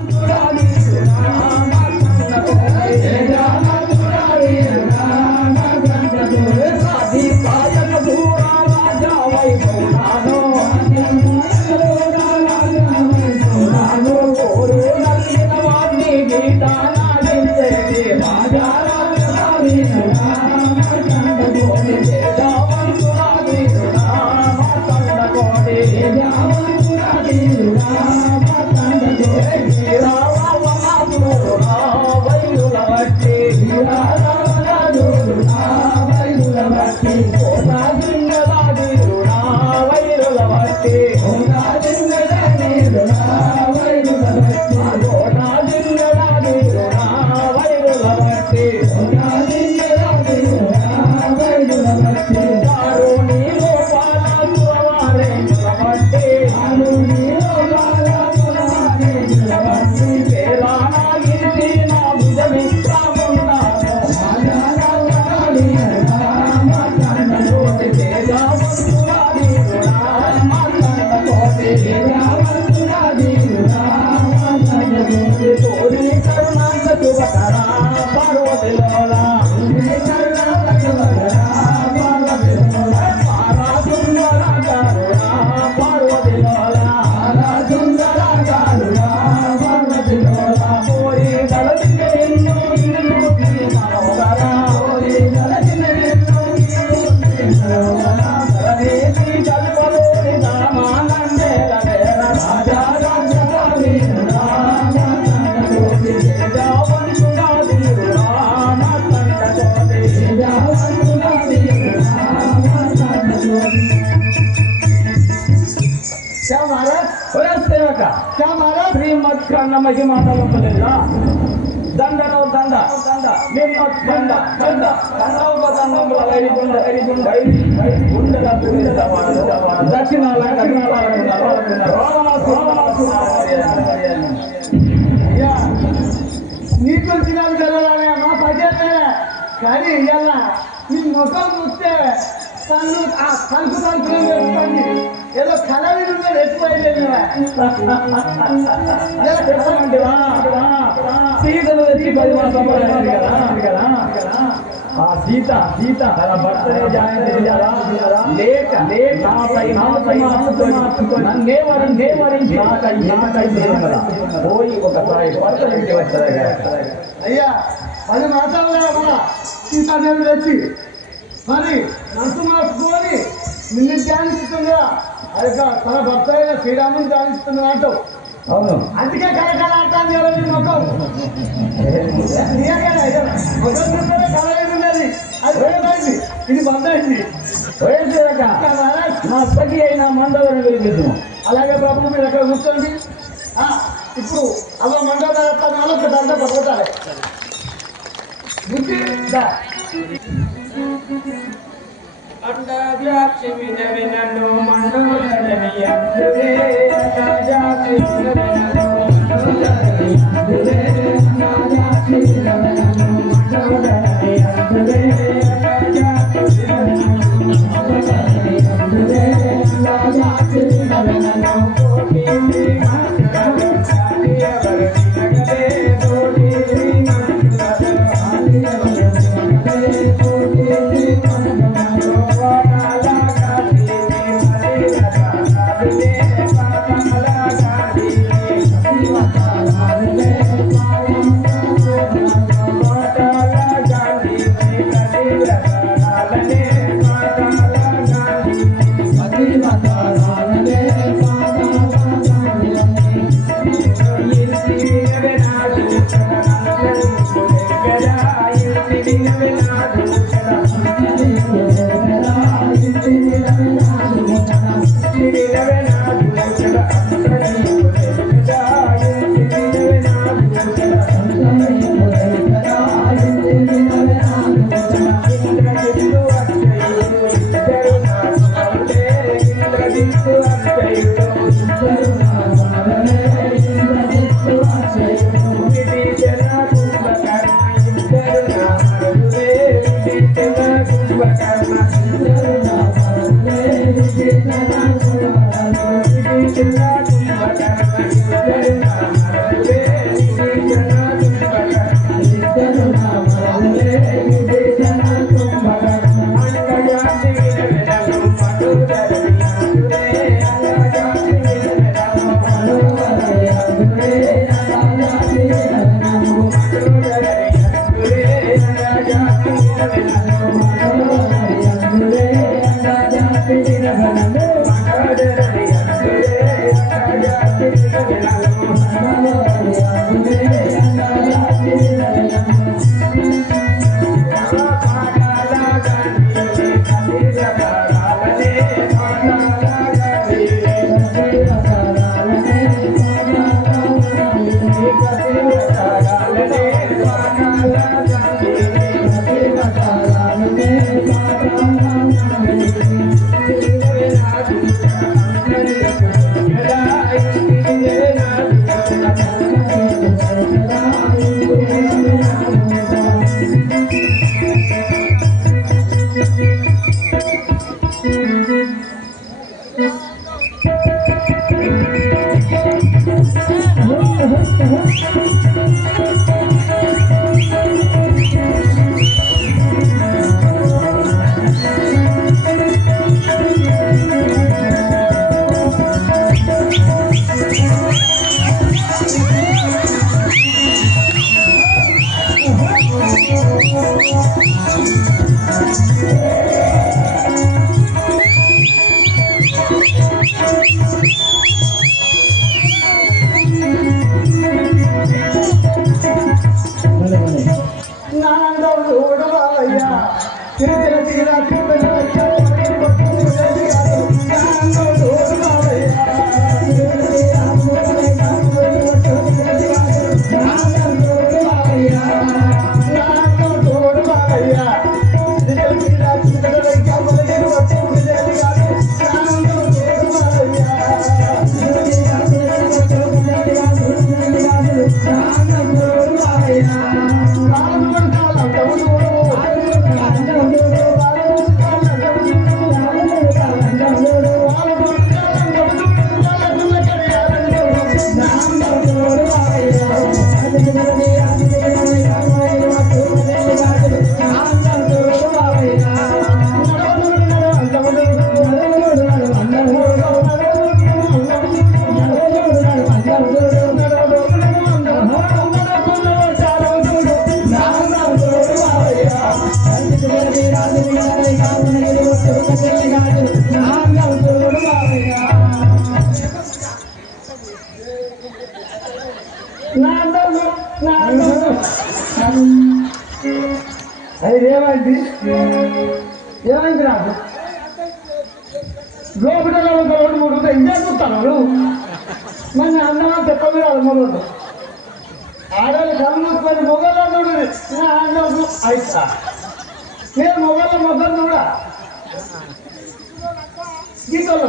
I'm శ్రీమద్ కన్నమ్మకి మాట్లాడలేదా దండనో దండ దండ నిమ్మ దండ దండ దండవ దండముల వైరిగుండ వైరిగుండ గుండెల గుండెల దక్షిణాల దక్షిణాల రోమనాసు రోమనాసు అయ్యా నీకు తినాలి కదలానే మా పదేళ్ళే కానీ ఇవాళ నీ ముఖం చూస్తే తను ఆ తలుపు తలుపులు వేసుకోండి ఏదో సీతను వచ్చి పది మాసం కదా కదా ఆ సీత సీత తన భర్తనే లేక లేక నాపై నాపై మార్చుకొని నన్నే వరించి వరించి పోయి ఒకసారి భర్త ఇంటి వచ్చారు అయ్యా పది మాసాలు మన సీతాదేవి వచ్చి మరి మనసు మార్చుకొని నిన్ను ధ్యానిస్తుందా తన భర్త అయిన శ్రీరాముని ధ్యానిస్తున్నా అంటావు అవును. అందుకే కలకలాడతాను ఎవరు నీ ముఖం. నిజంగానే అయ్యా. ముఖం చూస్తేనే కలలేదు ఉన్నది. అది పోయింది. ఇది వయసుక నా సఖి అయిన మండలని వెలిగిద్దాం అలాగే బాబు మీరు అక్కడ కూర్చోండి. ఇప్పుడు అలా మండలం ఒక దండ పట్టుకోవాలి బుద్ధి Yeah. అది ఏమైంది నాకు లోపల ఒక రెండు మూడు ఇంకే చూస్తాను మన అన్నం తెప్ప మీద మొదలు ఆడవాళ్ళు కళ్ళు మొగల్లో చూడు నా అయితా. నేను మొగల్లో మొగ్గలు చూడా గీతల్లో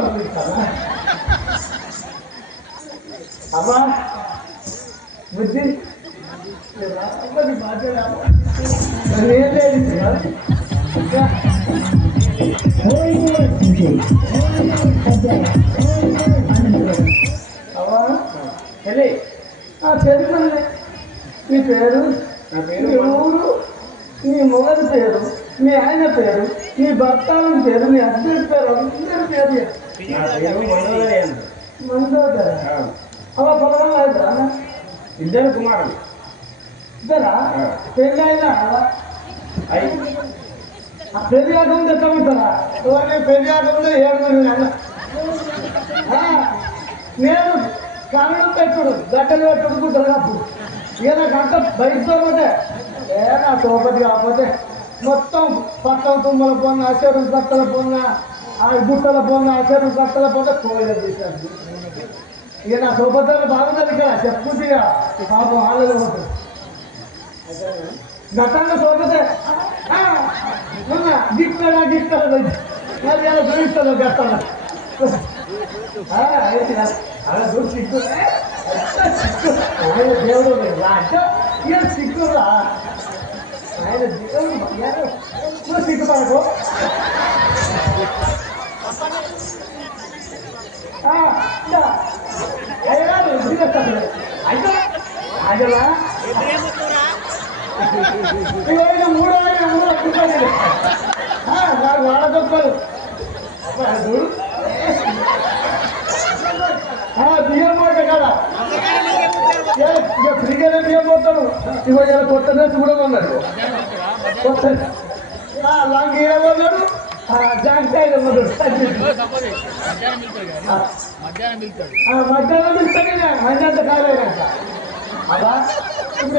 అమ్మా బుద్ధి తెలుసండి మీ పేరు నా పేరు మీ ఊరు మీ మొగలి పేరు మీ ఆయన పేరు మీ భర్త పేరు మీ హస్బెండ్ పేరు అందరి పేరు పేరు మందోదర అలా పొలం లేదా ఇద్దరు కుమారులు ఇద్దరా పెళ్ళి అయినా అయి ఆ పెళ్ళి కాకుండా ఎక్కమంటారా పెళ్ళి కాకుండా ఏడుగురు అన్న నేను కళ్ళు పెట్టుడు గడ్డలు పెట్టుకుంటారు అప్పుడు ఇక నాకు అంత బయటతో పోతే ఏ నా సోపతి కాకపోతే మొత్తం పక్కల తుమ్మల పొన్న చెరువు కట్టల పొన్న ఆ గుట్టల పొన్న చెరువు కట్టల పొన్న కోయిల తీశారు. ఇక నా సోపతిలో బాగుంటుంది ఇక్కడ చెప్పుకుంటే పాపం ఆళ్ళలో పోతుంది గతంలో సోపతే మొన్న గిక్కడ గిక్కడ మరి అలా చూపిస్తాను గతంలో అలా చూసి సిగ్గు సిగ్గు ఆయన దేవుడు రాజ ఈయన సిగ్గురా ఆయన దేవుడు మర్యాద. నువ్వు సిగ్గుపడకు ఆ, ఇందా. అయ్యా, నువ్వు సిగ్గొస్తాను. అయితే రాజలా ఇగో ఇవైనా మూడో ఆయన మూడో కూర్చోలేదు నాకు వాడ తప్పదు చూడు బియ్యం పోట కదా. ఇక ఫ్రీగానే బియ్యం పోతాడు ఇగో ఇలా కొత్త డ్రెస్ కూడా కొన్నాడు. కొత్త లాంగ్ ఈడ కొన్నాడు. మధ్యాహ్నం మధ్యాహ్నం కాలేదా అదా ఇప్పుడు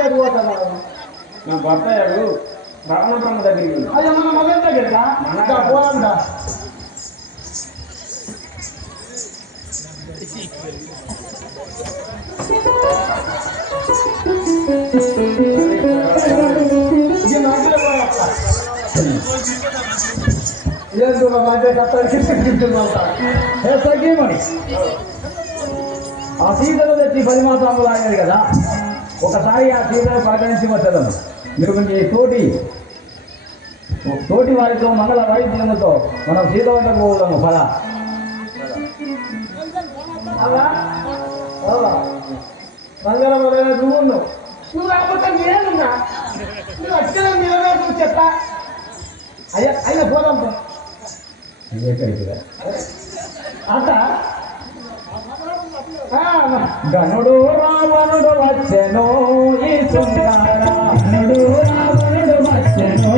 పోతున్నాడు నా భర్త గారు బ్రహ్మబ్రహ్మ దగ్గరికి వెళ్ళి అయ్యో మన మగన్ దగ్గర ఇంకా పోలంట ఇది నాకే పోయప్ప. ఏందో నా మాట కట్టాలి కిట్టుకుంటున్నా ఏ సఖీమణి ఆ సీతలు తెచ్చి పది మాసాలు ఆగినది కదా ఒకసారి ఆ సీతను పలకరించి వచ్చేదాము మీరు ఈ తోటి తోటి వారితో మంగళ వాయిద్యములతో మనం సీత వంటకు పోదాము పద. నువ్వు నువ్వు రాకపోతే నేనున్నా నువ్వు అక్కడ నిలబడి నువ్వు చెప్పా. అయ్యా అయ్యా పోదాం మా- గనుడు రావణుడు వచ్చెను ఈ శృంగార. గనుడు రావణుడు వచ్చెను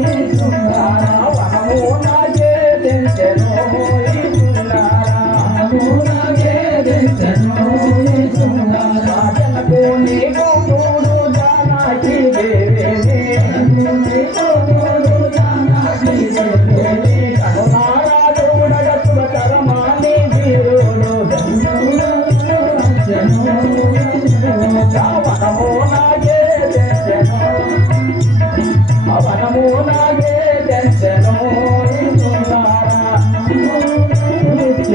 ఈ శృంగార. వనము నాగే తెంచెను ఈ శృంగార. వనము నాగే తెంచెను ఈ శృంగార. జనకు నీకు